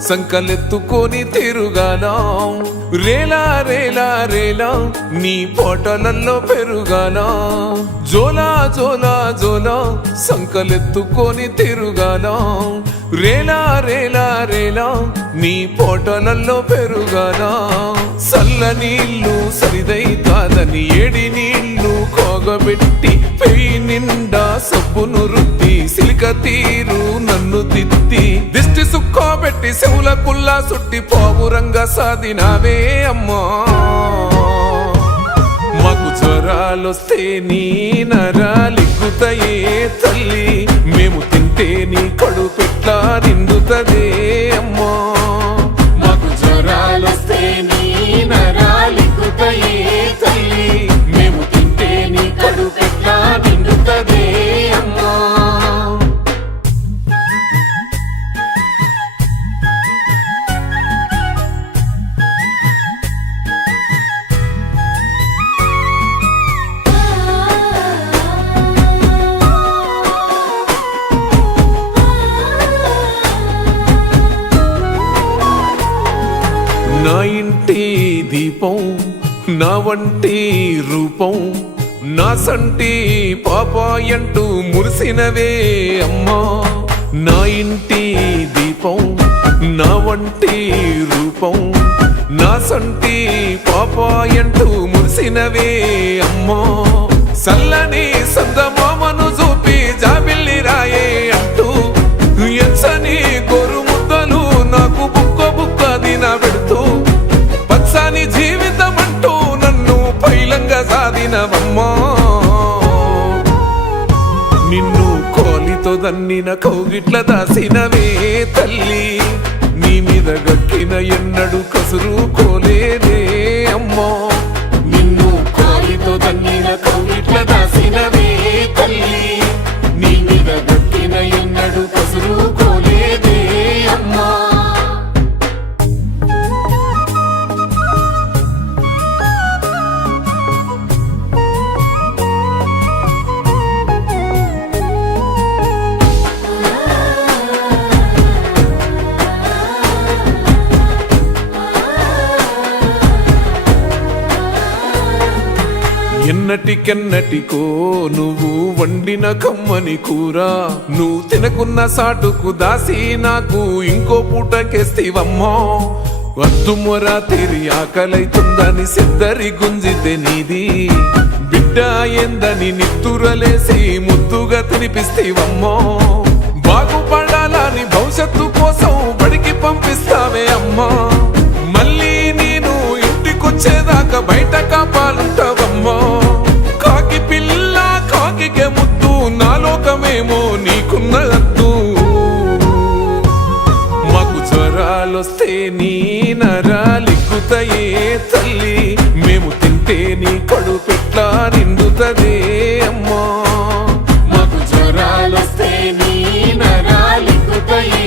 సంకలెత్తుకొని తిరుగాల రేలా రేలా రేలా నీ పోటలల్లో పెరుగాల జోలా జోలా జోలా సంకలెత్తుకొని తిరుగాల రేలా రేలా రేలా నీ పోటలల్లో పెరుగాల సల్ల నీళ్ళు సరిదై కాదని ఏడి నీళ్ళు కోగబెట్టి పెయి నిండా సబ్బును రుద్ది సిలిక తీరు నన్ను తిత్తి దిష్టి సుక్కోబెట్టి చెవుల కుల్లా సుట్టి పోవురంగా సాధినావే అమ్మా మాకు జ్వరాలొస్తే నీ నరాలిక్కుతాయే తల్లి మేము తింటే నీ కడుపెట్లా నిండుతదే అమ్మా మాకు జ్వరాలొస్తే నీ నరాలిక్కుతాయే తల్లి మేము తింటే నీ కడుపెట్లా నిండుతదే అమ్మా నా ఇంటి దీపం నా వంటి రూపం నా సంటి పాపాయంటూ మురిసినవే అమ్మా నా ఇంటి దీపం నా వంటి రూపం నా సంటి పాపాయంటూ మురిసినవే అమ్మా సల్లని సందమామను చూపి జాబిల్లి రాయే అంటూ ఎంచని గోరు ముద్దలు నాకు బుక్క బుక్క దిన పెడుతూ పచ్చని జీవితం అంటూ నన్ను పైలంగా సాధినవమ్మా నిన్ను కోలితో దన్నిన కౌగిట్ల దాసినవే తల్లి నీ మీద గక్కిన ఎన్నడు కసురు కోలేదే అమ్మా నిన్ను కోలితో దన్నిన కౌగిట్ల దాసినవే తల్లి నీ మీద గక్కిన ఎన్నడు కసురు కోలేదే అమ్మా ఎన్నటికెన్నటికో నువ్వు వండిన కమ్మని కూర నువ్వు తినకున్న సాటుకు దాసి నాకు ఇంకో పూటకేస్తివమ్మో వద్దు మొర తిరి ఆకలైతుందని సిద్ధరి గుంజితే నీది బిడ్డ ఏందని నిత్తురలేసి ముద్దుగా తినిపిస్తేవమ్మో బాగుపడాలని భవిష్యత్తు కోసం బడికి పంపిస్తావే అమ్మా మళ్ళీ నేను ఇంటికొచ్చేదాకా బయట కాపాలుంటావమ్మా కాకి పిల్ల కాకికే ముద్దు నా లోకమేమో నీకున్నదద్దు మాకు జ్వరాలొస్తే నీ నరాలిక్కుతాయే తల్లి మేము తింటే నీ కడుపెట్లా నిండుతదే అమ్మా మాకు జ్వరాలొస్తే నీ నరాలిక్కుతాయే